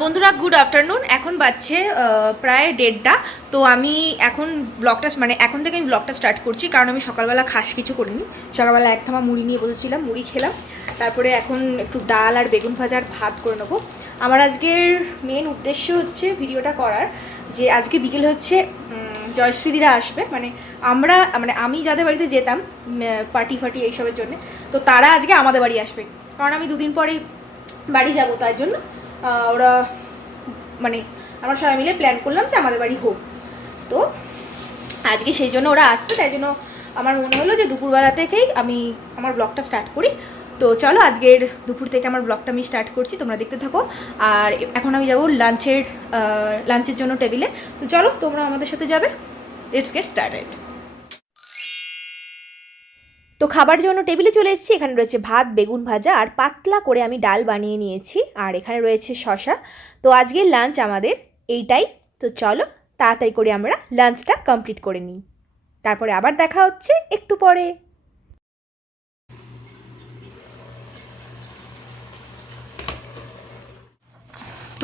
বন্ধুরা good afternoon. এখন বাজছে প্রায় 1:30। তো আমি এখন ব্লগটা মানে এখন থেকে আমি ব্লগটা স্টার্ট করছি, কারণ আমি সকালবেলা খাস কিছু করিনি। সকালবেলা এক থামা মুড়ি নিয়ে বসেছিলাম, মুড়ি খেলাম। তারপরে এখন একটু ডাল আর বেগুন ভাজার ভাত করে নেবো। আমার আজকের মেন উদ্দেশ্য হচ্ছে ভিডিওটা করার, যে আজকে বিকেল হচ্ছে জয়শ্রীদিরা আসবে, মানে আমি যাদের বাড়িতে যেতাম পার্টি ফার্টি এইসবের জন্য, তো তারা আজকে আমাদের বাড়ি আসবে। কারণ আমি দুদিন পরেই বাড়ি যাব, তার জন্য ওরা মানে আমরা সবাই মিলে প্ল্যান করলাম যে আমাদের বাড়ি হোক। তো আজকে সেই জন্য ওরা আসবে, তাই জন্য আমার মনে হলো যে দুপুরবেলা থেকেই আমি আমার ব্লগটা স্টার্ট করি। তো চলো আজকের দুপুর থেকে আমার ব্লগটা আমি স্টার্ট করছি, তোমরা দেখতে থাকো। আর এখন আমি যাব লাঞ্চের জন্য টেবিলে। তো চলো তোমরা আমাদের সাথে যাবে। Let's get started. তো খাবার জন্য টেবিলে চলে এসেছি। এখানে রয়েছে ভাত, বেগুন ভাজা আর পাতলা করে আমি ডাল বানিয়ে নিয়েছি, আর এখানে রয়েছে শসা। তো আজকের লাঞ্চ আমাদের এইটাই। তো চলো তাড়াতাড়ি করে আমরা লাঞ্চটা কমপ্লিট করে নিই, তারপরে আবার দেখা হচ্ছে একটু পরে।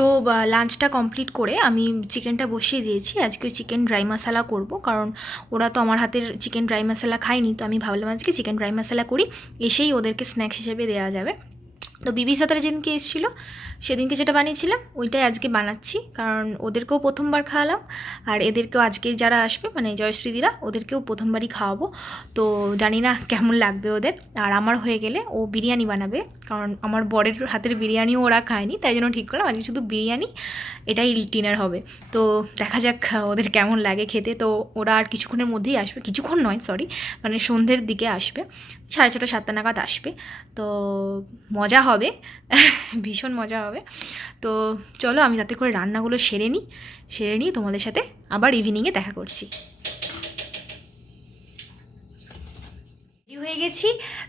তো লাঞ্চটা কমপ্লিট করে আমি চিকেনটা বসিয়ে দিয়েছি। আজকে চিকেন ড্রাই মশলা করব, কারণ ওরা তো আমার হাতের চিকেন ড্রাই মশলা খায়নি। তো আমি ভাবলাম আজকে চিকেন ড্রাই মশলা করি, এসেই ওদেরকে স্ন্যাক্স হিসেবে দেওয়া যাবে। তো বিবির সাথে যেদিনকে এসেছিলো সেদিনকে যেটা বানিয়েছিলাম ওইটাই আজকে বানাচ্ছি, কারণ ওদেরকেও প্রথমবার খাওয়ালাম, আর এদেরকেও আজকে যারা আসবে মানে জয়শ্রীদিরা ওদেরকেও প্রথমবারই খাওয়াবো। তো জানি না কেমন লাগবে ওদের। আর আমার হয়ে গেলে ও বিরিয়ানি বানাবে, কারণ আমার বরের হাতের বিরিয়ানিও ওরা খায়নি, তাই জন্য ঠিক করলাম আজকে শুধু বিরিয়ানি, এটাই ডিনার হবে। তো দেখা যাক ওদের কেমন লাগে খেতে। তো ওরা আর কিছুক্ষণের মধ্যেই আসবে, কিছুক্ষণ নয় সরি, মানে সন্ধ্যের দিকে আসবে, 6:30 7টা নাগাদ আসবে। তো মজা হবে, ভীষণ মজা হবে। তো চলো আমি তাতে করে রান্নাগুলো সেরে নিই তোমাদের সাথে আবার ইভিনিংয়ে দেখা করছি। রেডি হয়ে গেছি।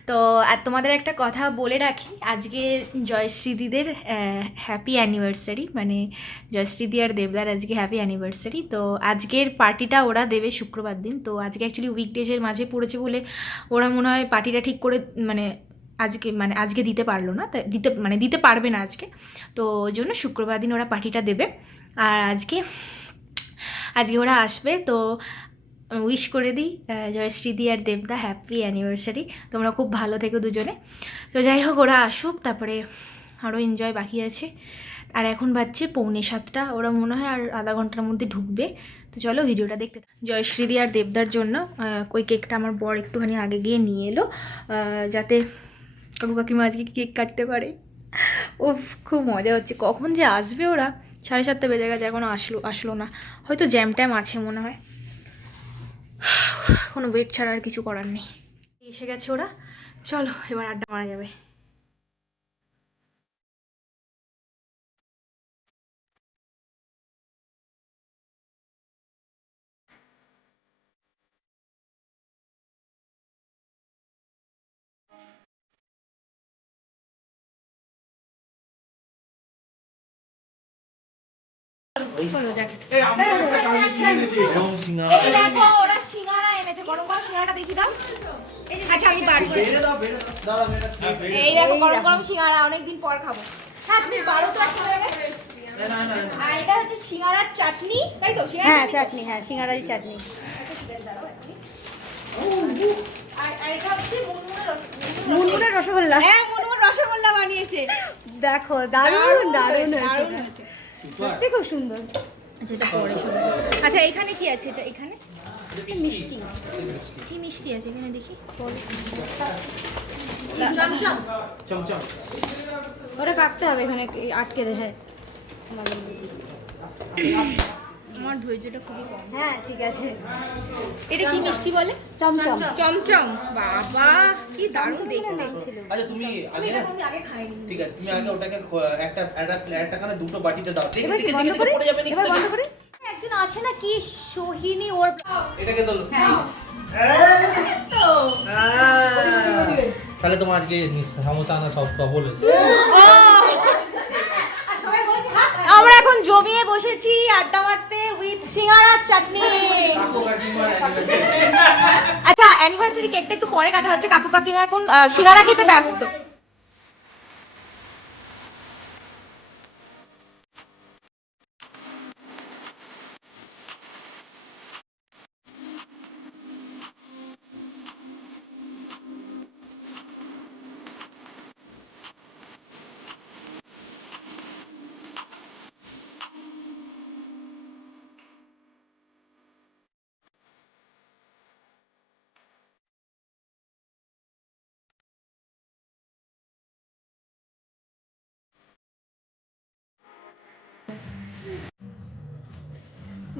তো আর তোমাদের একটা কথা বলে রাখি, আজকে জয়শ্রীদিদের হ্যাপি অ্যানিভার্সারি, মানে জয়শ্রীদি আর দেবদার আজকে হ্যাপি অ্যানিভার্সারি। তো আজকের পার্টিটা ওরা দেবে শুক্রবার দিন। তো আজকে অ্যাকচুয়ালি উইকডেজের মাঝে পড়েছে বলে ওরা মনে হয় পার্টিটা ঠিক করে আজকে দিতে পারলো না, দিতে পারবে না আজকে। তো ওই জন্য শুক্রবার দিন ওরা পার্টিটা দেবে। আর আজকে ওরা আসবে। তো উইশ করে দিই জয়শ্রীদি আর দেবদা হ্যাপি অ্যানিভার্সারি। তোমরা খুব ভালো থেকো দুজনে। তো যাই হোক ওরা আসুক, তারপরে আরও এনজয় বাকি আছে। আর এখন বাজছে 6:45, ওরা মনে হয় আর আধা ঘন্টার মধ্যে ঢুকবে। তো চলো ভিডিওটা দেখতে। জয়শ্রীদি আর দেবদার জন্য ওই কেকটা আমার বর একটুখানি আগে গিয়ে নিয়ে এলো, যাতে কাকু কাকিমা আজকে কেক কাটতে পারে। ও খুব মজা হচ্ছে। কখন যে আসবে ওরা, 7:30 বেজে গেছে, এখনও আসলো না। হয়তো জ্যাম ট্যাম আছে মনে হয়, কোনো ওয়েট ছাড়া আর কিছু করার নেই। এসে গেছে ওরা, চলো এবার আড্ডা মারা যাবে। আচ্ছা আমি বার করে এই দেখো গরম গরম সিঙ্গারা, অনেকদিন পর খাবো। হ্যাঁ তুমি বারো তো একটা হয়ে গেছে। আর এটা হচ্ছে সিঙ্গারার চাটনি, তাই তো? হ্যাঁ চাটনি, হ্যাঁ সিঙ্গারারি চাটনি। আর এটা হচ্ছে মুনমুনের রসগোল্লা। হ্যাঁ মুনমুন রসগোল্লা বানিয়েছে। দেখো দারুণ দারুণ দারুণ হয়েছে, হয়েছে। সত্যি খুব সুন্দর। আচ্ছা এটা পরে শোনো। আচ্ছা এখানে কি আছে? এটা এখানে মিষ্টি, কি মিষ্টি আছে এখানে দেখি। ওটা কাটতে হবে এখানে, আটকে দে। হ্যাঁ আমার ধৈর্যটা খুবই কম। হ্যাঁ ঠিক আছে। এটা কি মিষ্টি বলে? চমচম। চমচম। বাবা কি দারুণ দেখতে। আচ্ছা তুমি আমি এটা কোনদিন আগে খাইনি। ঠিক আছে, তুমি আগে ওটাকে একটা খানে দুটো বাটিতে দাও। দেখে এবার কি দেখে বন্ধ দেখে করে? পড়ে যাবে এবার বন্ধ নিচে। করে। একজন আছে না কি সোহিনী, ওর এটাকে তোলো। তাহলে তোমার আজকে সমোসা আনা সব সফল হয়েছে। আমরা এখন জমিয়ে বসেছি আড্ডা মারতে উইথ সিঙ্গারার চাটনি। কাকু কাকিমার anniversary। আচ্ছা অ্যানিভার্সারি কেকটা একটু পরে কাটা হচ্ছে, কাকু কাকিমা এখন সিঙ্গারা খেতে ব্যস্ত।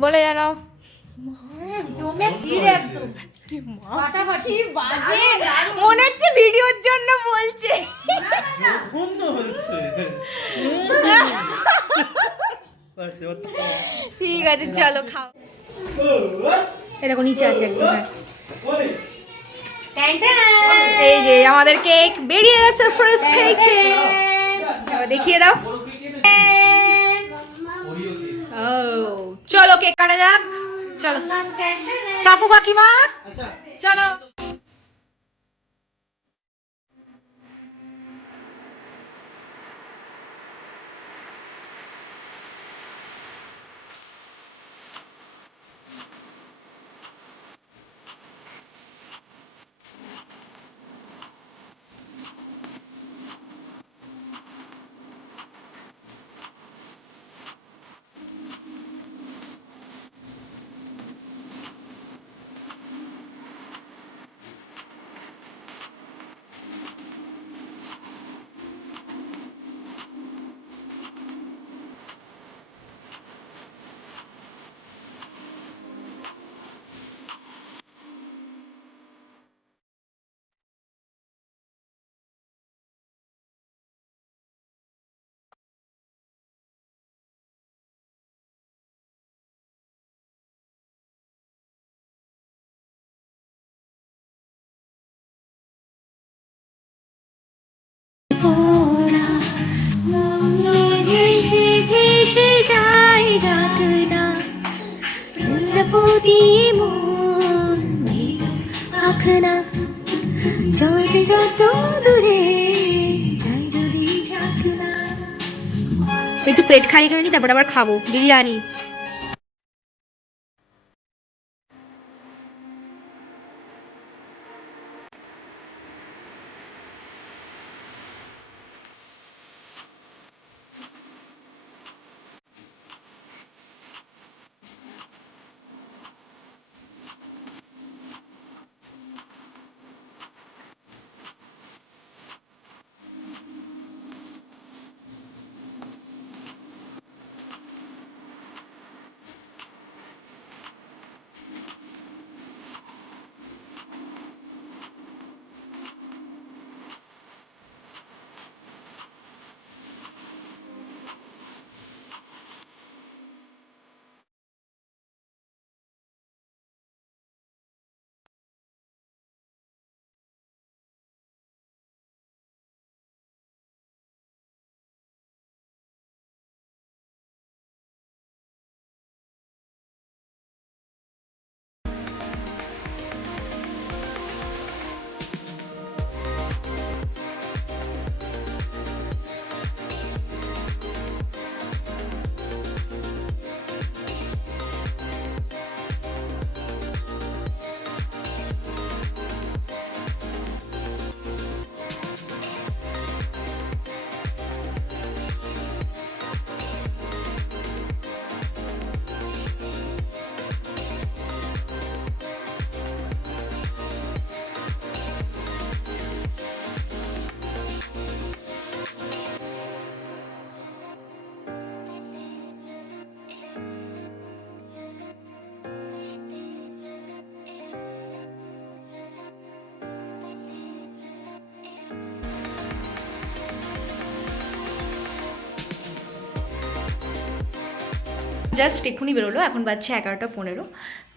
বলে জানাও। মনে হচ্ছে ভিডিওর জন্য বলছে। ঠিক আছে চলো খাও। এরকম নিচে আছে একদম। এই যে আমাদের কেক বেরিয়ে গেছে, ফ্রেশ কেক। দেখিয়ে দাও। ও চলো কেক কাটা যাক। চলো কাকু কাকিমা চলো। একটু পেট খালি করে নি, তারপর আবার খাবো বিরিয়ানি। জাস্ট এক্ষুনি বেরোলো, এখন বাজছে 11:15।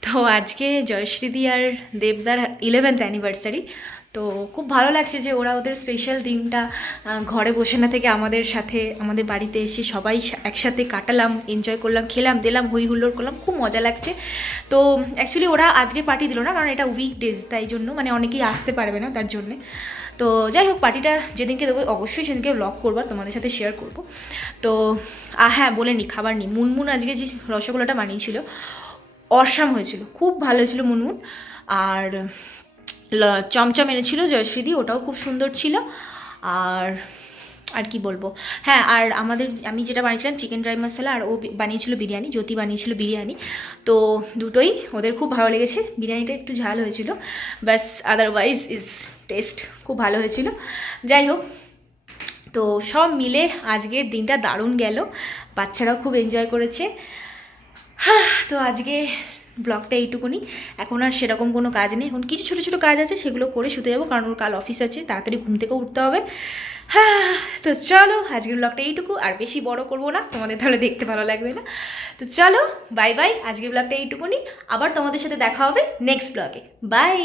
তো আজকে জয়শ্রীদি আর দেবদার 11th অ্যানিভার্সারি। তো খুব ভালো লাগছে যে ওরা ওদের স্পেশাল দিনটা ঘরে বসে না থেকে আমাদের সাথে আমাদের বাড়িতে এসে সবাই একসাথে কাটালাম, এনজয় করলাম, খেলাম দিলাম, হই হুল্লোড় করলাম, খুব মজা লাগছে। তো অ্যাকচুয়ালি ওরা আজকে পার্টি দিল না, কারণ এটা উইকডেজ, তাই জন্য মানে অনেকেই আসতে পারবে না তার জন্যে। তো যাই হোক, পার্টিটা যেদিনকে দেবো অবশ্যই সেদিনকে ব্লগ করবো, তোমাদের সাথে শেয়ার করবো। তো হ্যাঁ বলে নি, খাবার নি, মুনমুন আজকে যে রসগোল্লাটা বানিয়েছিল অসাম হয়েছিল, খুব ভালো হয়েছিল মুনমুন। আর চমচম এনেছিল জয়শ্রীদি, ওটাও খুব সুন্দর ছিল। আর আর কি বলবো, হ্যাঁ আর আমি যেটা বানিয়েছিলাম চিকেন ড্রাই মশলা, আর ও বানিয়েছিল বিরিয়ানি, জ্যোতি বানিয়েছিল বিরিয়ানি। তো দুটোই ওদের খুব ভালো লেগেছে। বিরিয়ানিটা একটু ঝাল হয়েছিল, ব্যাস আদারওয়াইজ ইজ টেস্ট খুব ভালো হয়েছিল। যাই হোক, তো সব মিলে আজকের দিনটা দারুণ গেল, বাচ্চারাও খুব এনজয় করেছে। তো আজকে ব্লগটা এইটুকুনি। এখন আর সেরকম কোনো কাজ নেই, এখন কিছু ছোটো ছোটো কাজ আছে, সেগুলো করে শুতে যাবো, কারণ ওর কাল অফিস আছে, তাড়াতাড়ি ঘুম থেকেও উঠতে হবে। তো চলো আজকের ব্লগটা এইটুকু, আর বেশি বড় করব না, তোমাদের তাহলে দেখতে ভালো লাগবে না। তো চলো বাই বাই, আজকের ব্লগটা এইটুকুনি, আবার তোমাদের সাথে দেখা হবে নেক্সট ব্লগে। বাই।